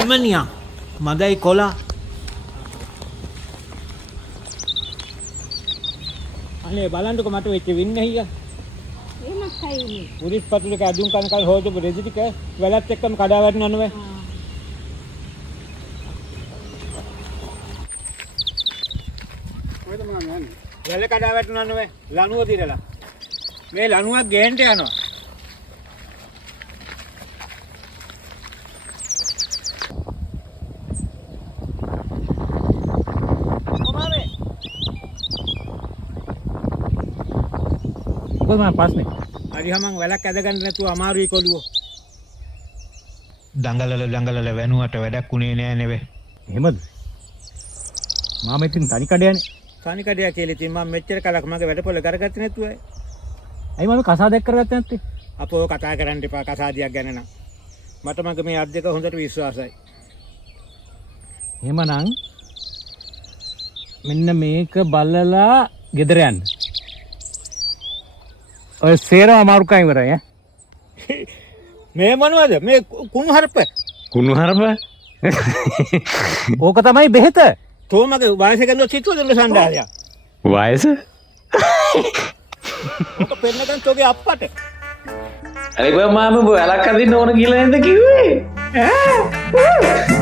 හැමනියා මදයි කොලා අනේ බලන්නකො මට වෙච්ච වින්න හිය එමත් හයිනේ. පුරිස් පතුලක අදුන් කනකල් හොදපු රෙදි ටික වැලත් එක්කම කඩා වැටෙනව නෙවෙයි කොහෙද මම යන්නේ වැල කඩා වැටෙනව නෙවෙයි ලණුව දිරලා මේ ලණුවක් ගේන්න යනවා කොහොමද මම පස්නේ හරි හමන් වැලක් ඇදගන්න නැතුව අමාරුයි කොළුවෝ දඟලල වැනුවට වැඩක් උනේ නෑ නෙවෙයි. එහෙමද? මාම ඉතින් තනි කඩයනේ. තනි කඩයක් කියලා ඉතින් මම මෙච්චර කලක් මගේ වැඩපොළ කරගත්තේ නැතුව අයි මම කසාදයක් කරගත්තේ නැත්තේ. අපෝ කතා කරන්න එපා කසාදියක් ගැන නම් මට මගේ මේ අත් දෙක හොඳට විශ්වාසයි එහෙමනම් මෙන්න මේක බලලා ගෙදර යන්න. ඔය සේරම අමාරුකම් ඉවරයි ඈ. මේ මොනවද මේ කුණු හරප කුණු හරප ඕක තමයි බෙහෙත. තෝ මගේ වයස ගන්න සිතුවද සණ්ඩාලයක් වයස ඔක පෙන්නකන් තෝගේ අප්පට අනේ බා මාම ඔබ වැලක් අදින්න ඕන කියලා නේද කිව්වේ ඈ